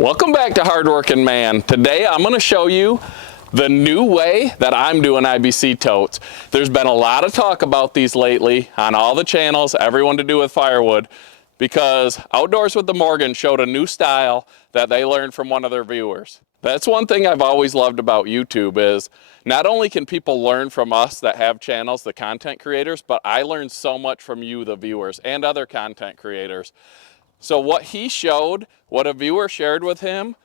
Welcome back to Hardworking Man. Today I'm going to show you the new way that I'm doing IBC totes. There's been a lot of talk about these lately on all the channels, everyone to do with Firewood, because Outdoors with the Morgan showed a new style that they learned from one of their viewers. That's one thing I've always loved about YouTube is not only can people learn from us that have channels, the content creators, but I learn so much from you, the viewers, and other content creators. So what he showed, what a viewer shared with him,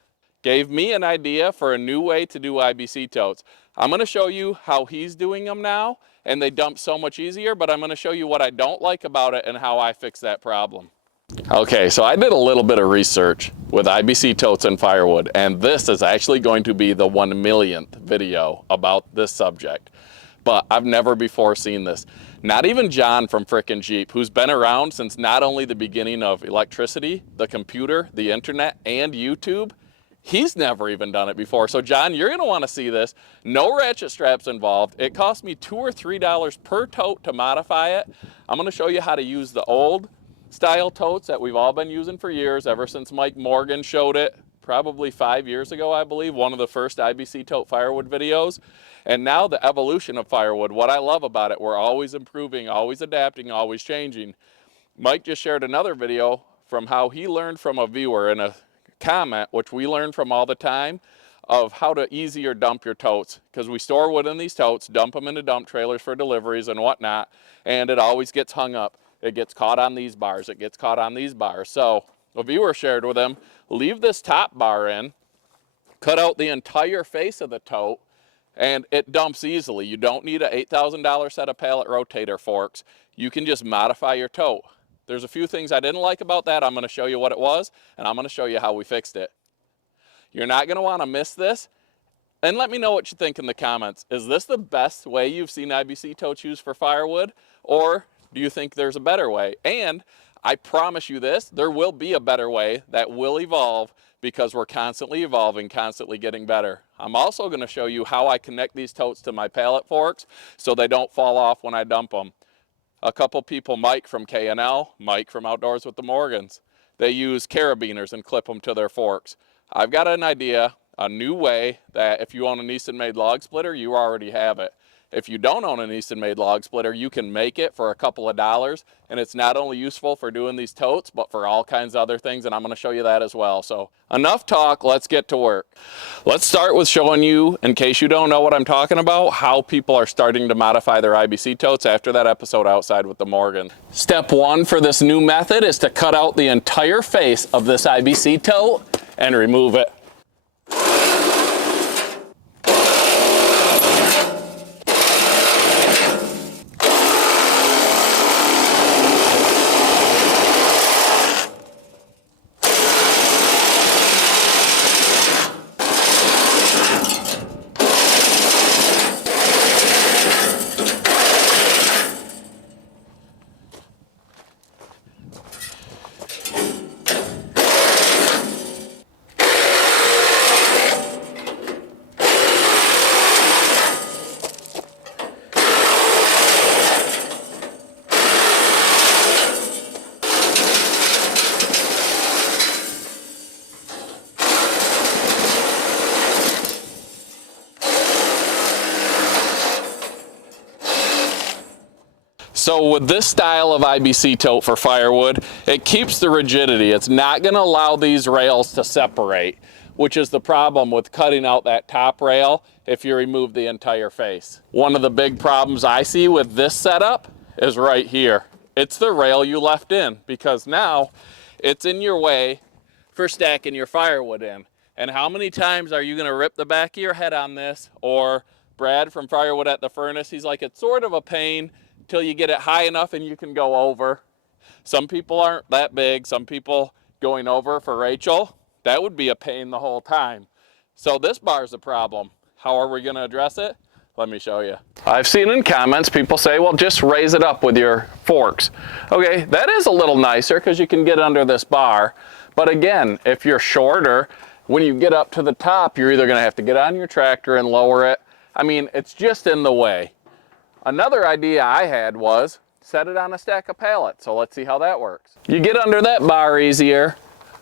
gave me an idea for a new way to do IBC totes. I'm going to show you how he's doing them now, and they dump so much easier, but I'm going to show you what I don't like about it and how I fix that problem. Okay, so I did a little bit of research with IBC totes and Firewood, and this is actually going to be the 1 millionth video about this subject. But I've never before seen this. Not even John from frickin' Jeep, who's been around since not only the beginning of electricity, the computer, the internet, and YouTube, he's never even done it before. So John, you're gonna wanna see this. No ratchet straps involved. It cost me $2 or $3 per tote to modify it. I'm gonna show you how to use the old style totes that we've all been using for years, ever since Mike Morgan showed it, probably 5 years ago, I believe, one of the first IBC tote Firewood videos. And now the evolution of Firewood. What I love about it, we're always improving, always adapting, always changing. Mike just shared another video from how he learned from a viewer in a comment, which we learn from all the time, of how to easier dump your totes. Because we store wood in these totes, dump them into dump trailers for deliveries and whatnot, and it always gets hung up. It gets caught on these bars, it gets caught on these bars. So a viewer shared with him, leave this top bar in, cut out the entire face of the tote, and it dumps easily. You don't need an $8,000 set of pallet rotator forks. You can just modify your tote. There's a few things I didn't like about that. I'm going to show you what it was, and I'm going to show you how we fixed it. You're not going to want to miss this. And let me know what you think in the comments. Is this the best way you've seen IBC totes used for Firewood, or do you think there's a better way? And I promise you this, there will be a better way that will evolve, because we're constantly evolving, constantly getting better. I'm also going to show you how I connect these totes to my pallet forks so they don't fall off when I dump them. A couple people, Mike from K&L, Mike from Outdoors with the Morgans, they use carabiners and clip them to their forks. I've got an idea, a new way that if you own an Easton-made log splitter, you already have it. If you don't own an Easton-made log splitter, you can make it for a couple of dollars, and it's not only useful for doing these totes, but for all kinds of other things, and I'm going to show you that as well. So enough talk, let's get to work. Let's start with showing you, in case you don't know what I'm talking about, how people are starting to modify their IBC totes after that episode Outside with the Morgan. Step one for this new method is to cut out the entire face of this IBC tote and remove it. So with this style of IBC tote for Firewood, it keeps the rigidity. It's not going to allow these rails to separate, which is the problem with cutting out that top rail if you remove the entire face. One of the big problems I see with this setup is right here. It's the rail you left in, because now it's in your way for stacking your firewood in. And how many times are you going to rip the back of your head on this? Or Brad from Firewood at the Furnace, he's like, it's sort of a pain till you get it high enough and you can go over. Some people aren't that big. Some people going over for Rachel, that would be a pain the whole time. So this bar's a problem. How are we going to address it? Let me show you. I've seen in comments people say, well, just raise it up with your forks. Okay, that is a little nicer because you can get under this bar. But again, if you're shorter, when you get up to the top, you're either going to have to get on your tractor and lower it. I mean, it's just in the way. Another idea I had was set it on a stack of pallets. So let's see how that works. You get under that bar easier,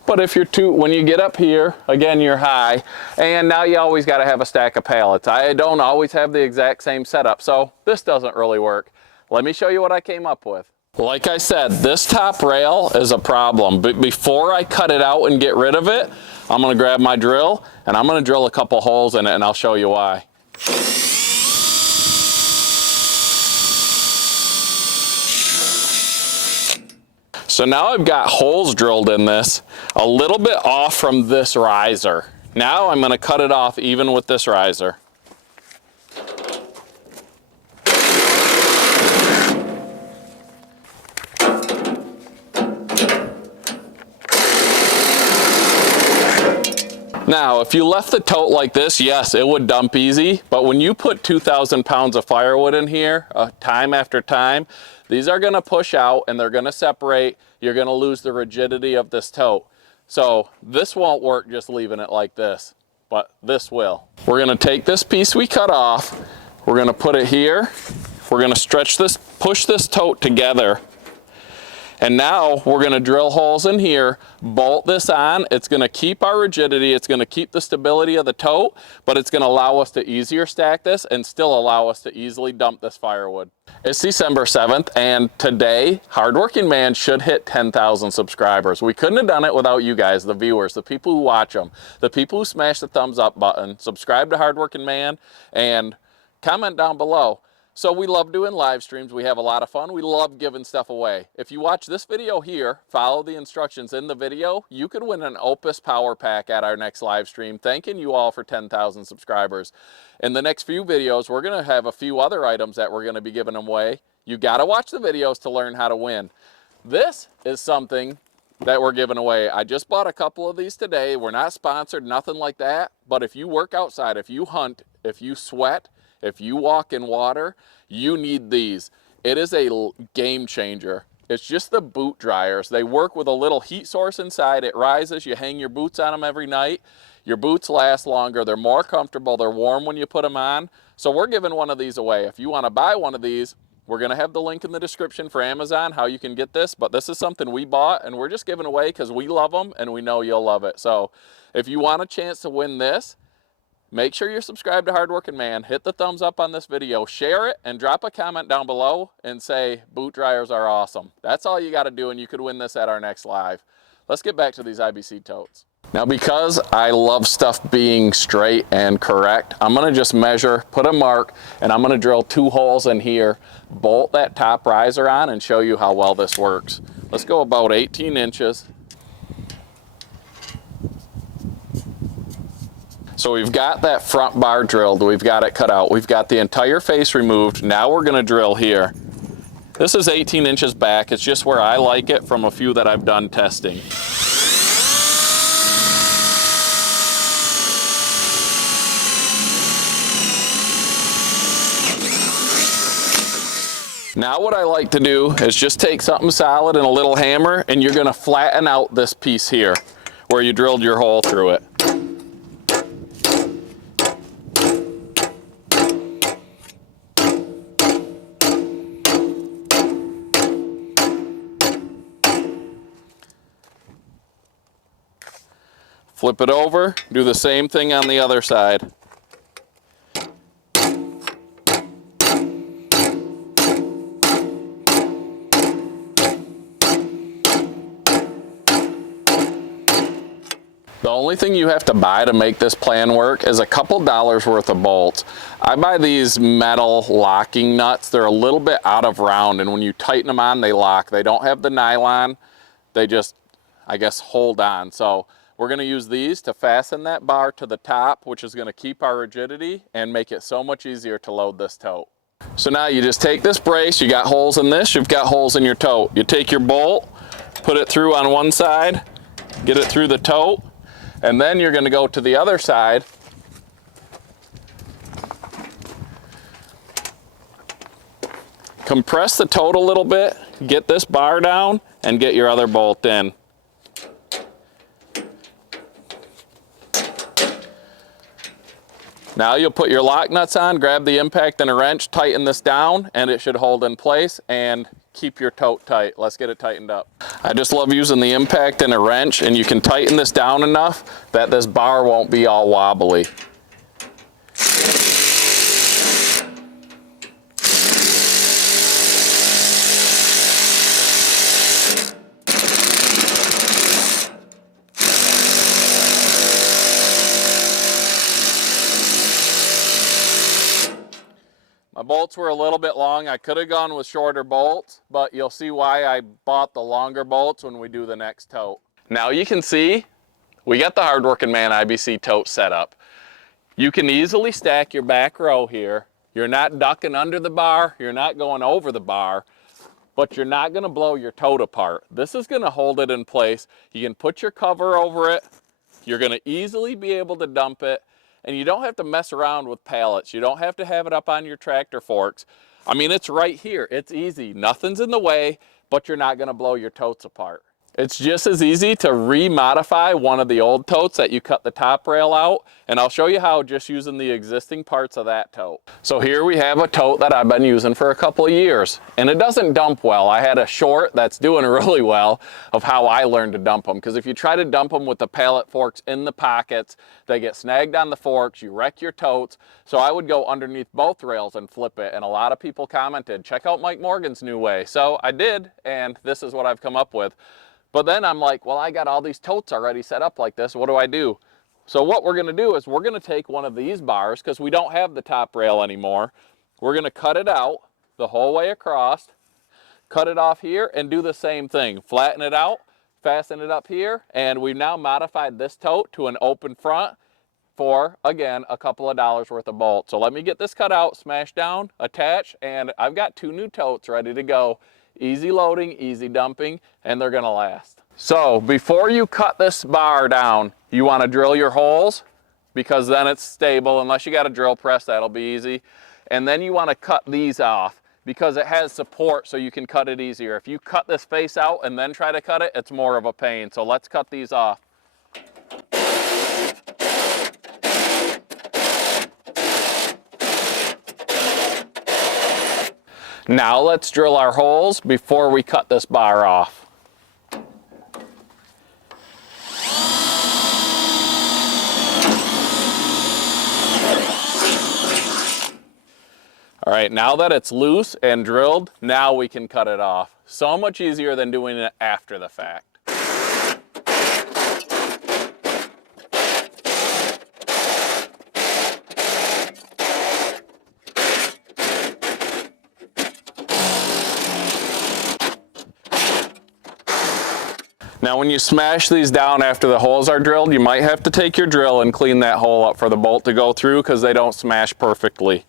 But if you're when you get up here, again, you're high, and now you always got to have a stack of pallets. I don't always have the exact same setup, so this doesn't really work. Let me show you what I came up with. Like I said, this top rail is a problem, but before I cut it out and get rid of it, I'm gonna grab my drill and I'm gonna drill a couple holes in it, and I'll show you why. So now I've got holes drilled in this, a little bit off from this riser. Now I'm gonna cut it off even with this riser. Now, if you left the tote like this, yes, it would dump easy, but when you put 2,000 pounds of firewood in here, time after time, these are gonna push out and they're gonna separate. You're gonna lose the rigidity of this tote. So this won't work just leaving it like this, but this will. We're gonna take this piece we cut off, we're gonna put it here, we're gonna stretch this, push this tote together, and now we're gonna drill holes in here, bolt this on. It's gonna keep our rigidity, it's gonna keep the stability of the tote, but it's gonna allow us to easier stack this and still allow us to easily dump this firewood. It's December 7th, and today, Hardworking Man should hit 10,000 subscribers. We couldn't have done it without you guys, the viewers, the people who watch them, the people who smash the thumbs up button, subscribe to Hardworking Man, and comment down below. So we love doing live streams. We have a lot of fun. We love giving stuff away. If you watch this video here, follow the instructions in the video, you could win an Opus Power Pack at our next live stream. Thanking you all for 10,000 subscribers. In the next few videos, we're going to have a few other items that we're going to be giving away. You got to watch the videos to learn how to win. This is something that we're giving away. I just bought a couple of these today. We're not sponsored, nothing like that. But if you work outside, if you hunt, if you sweat, if you walk in water, you need these. It is a game changer. It's just the boot dryers. They work with a little heat source inside. It rises, you hang your boots on them every night. Your boots last longer, they're more comfortable, they're warm when you put them on. So we're giving one of these away. If you want to buy one of these, we're going to have the link in the description for Amazon, how you can get this. But this is something we bought and we're just giving away because we love them and we know you'll love it. So if you want a chance to win this, make sure you're subscribed to Hardworking Man. Hit the thumbs up on this video, share it, and drop a comment down below and say, boot dryers are awesome. That's all you got to do, and you could win this at our next live. Let's get back to these IBC totes. Now, because I love stuff being straight and correct, I'm going to just measure, put a mark, and I'm going to drill 2 holes in here, bolt that top riser on, and show you how well this works. Let's go about 18 inches. So we've got that front bar drilled, we've got it cut out, we've got the entire face removed. Now we're gonna drill here. This is 18 inches back, it's just where I like it from a few that I've done testing. Now what I like to do is just take something solid and a little hammer, and you're gonna flatten out this piece here where you drilled your hole through it. Flip it over, do the same thing on the other side. The only thing you have to buy to make this plan work is a couple dollars worth of bolts. I buy these metal locking nuts. They're a little bit out of round, and when you tighten them on, they lock. They don't have the nylon. They just, I guess, hold on. So we're going to use these to fasten that bar to the top, which is going to keep our rigidity and make it so much easier to load this tote. So now you just take this brace, you got holes in this, you've got holes in your tote. You take your bolt, put it through on one side, get it through the tote, and then you're going to go to the other side. Compress the tote a little bit, get this bar down, and get your other bolt in. Now you'll put your lock nuts on, grab the impact and a wrench, tighten this down, and it should hold in place and keep your tote tight. Let's get it tightened up. I just love using the impact and a wrench, and you can tighten this down enough that this bar won't be all wobbly. My bolts were a little bit long. I could have gone with shorter bolts, but you'll see why I bought the longer bolts when we do the next tote. Now you can see we got the Hardworking Man IBC tote set up. You can easily stack your back row here. You're not ducking under the bar, you're not going over the bar, but you're not gonna blow your tote apart. This is gonna hold it in place. You can put your cover over it. You're gonna easily be able to dump it. And you don't have to mess around with pallets. You don't have to have it up on your tractor forks. I mean, it's right here. It's easy. Nothing's in the way, but you're not gonna blow your totes apart. It's just as easy to remodify one of the old totes that you cut the top rail out, and I'll show you how just using the existing parts of that tote. So here we have a tote that I've been using for a couple of years, and it doesn't dump well. I had a short that's doing really well of how I learned to dump them, because if you try to dump them with the pallet forks in the pockets, they get snagged on the forks, you wreck your totes. So I would go underneath both rails and flip it, and a lot of people commented, check out Mike Morgan's new way. So I did, and this is what I've come up with. But then I'm like, well, I got all these totes already set up like this. What do I do? So what we're gonna do is we're gonna take one of these bars, because we don't have the top rail anymore. We're gonna cut it out the whole way across, cut it off here, and do the same thing. Flatten it out, fasten it up here, and we've now modified this tote to an open front for, again, a couple of dollars worth of bolts. So let me get this cut out, smash down, attach, and I've got 2 new totes ready to go. Easy loading, easy dumping, and they're gonna last. So before you cut this bar down, you wanna drill your holes, because then it's stable. Unless you got a drill press, that'll be easy. And then you wanna cut these off, because it has support so you can cut it easier. If you cut this face out and then try to cut it, it's more of a pain. So let's cut these off. Now let's drill our holes before we cut this bar off. All right, now that it's loose and drilled, now we can cut it off. So much easier than doing it after the fact. Now when you smash these down after the holes are drilled, you might have to take your drill and clean that hole up for the bolt to go through, because they don't smash perfectly.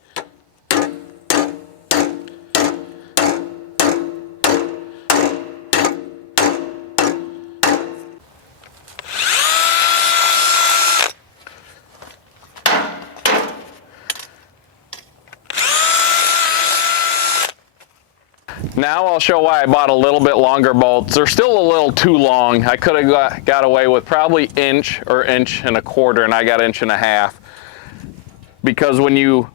Now I'll show why I bought a little bit longer bolts. They're still a little too long. I could have got away with probably inch or inch and a quarter, and I got inch and a half. Because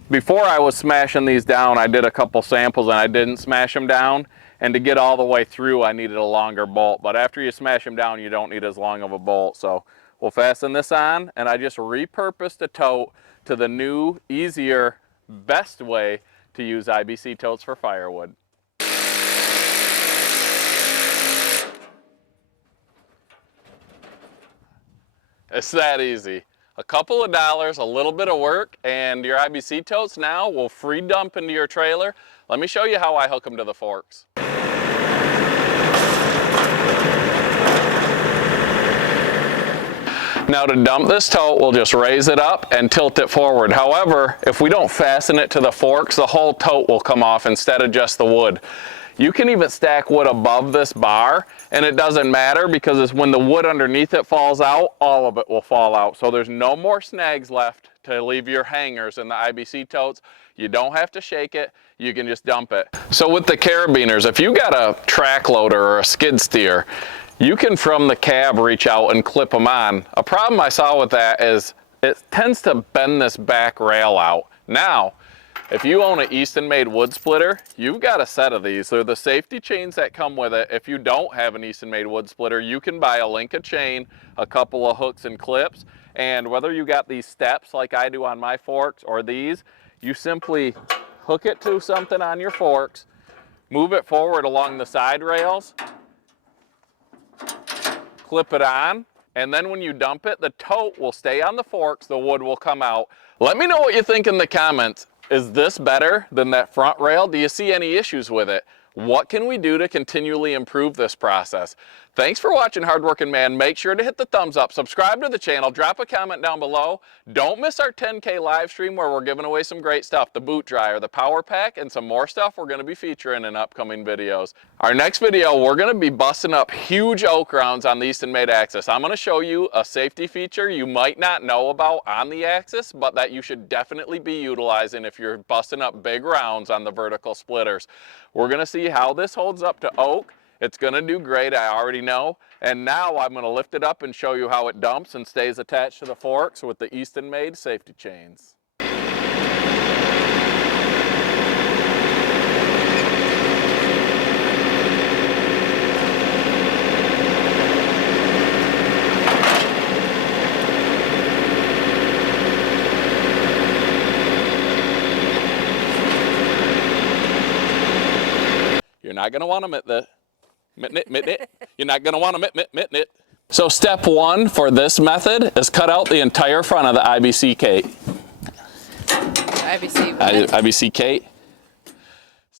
before I was smashing these down, I did a couple samples and I didn't smash them down. And to get all the way through, I needed a longer bolt. But after you smash them down, you don't need as long of a bolt. So we'll fasten this on, and I just repurposed the tote to the new, easier, best way to use IBC totes for firewood. It's that easy. A couple of dollars, a little bit of work, and your IBC totes now will free dump into your trailer. Let me show you how I hook them to the forks. Now to dump this tote, we'll just raise it up and tilt it forward. However, if we don't fasten it to the forks, the whole tote will come off instead of just the wood. You can even stack wood above this bar, and it doesn't matter, because when the wood underneath it falls out, all of it will fall out. So there's no more snags left to leave your hangers in the IBC totes. You don't have to shake it, you can just dump it. So with the carabiners, if you got a track loader or a skid steer, you can from the cab reach out and clip them on. A problem I saw with that is it tends to bend this back rail out. Now, If you own an Easton-made wood splitter, you've got a set of these. They're the safety chains that come with it. If you don't have an Easton-made wood splitter, you can buy a link of chain, a couple of hooks and clips, and whether you got these steps like I do on my forks or these, you simply hook it to something on your forks, move it forward along the side rails, clip it on, and then when you dump it, the tote will stay on the forks, the wood will come out. Let me know what you think in the comments. Is this better than that front rail? Do you see any issues with it? What can we do to continually improve this process? Thanks for watching, hardworking man. Make sure to hit the thumbs up, subscribe to the channel, drop a comment down below. Don't miss our 10K live stream where we're giving away some great stuff, the boot dryer, the power pack, and some more stuff we're gonna be featuring in upcoming videos. Our next video, we're gonna be busting up huge oak rounds on the Easton-made axis. I'm gonna show you a safety feature you might not know about on the axis, but that you should definitely be utilizing if you're busting up big rounds on the vertical splitters. We're gonna see how this holds up to oak. It's gonna do great, I already know. And now I'm gonna lift it up and show you how it dumps and stays attached to the forks with the Easton-made safety chains. You're not gonna wanna mitten it. You're not gonna wanna mitten it. So step one for this method is cut out the entire front of the IBC Kate. IBC IBC Kate.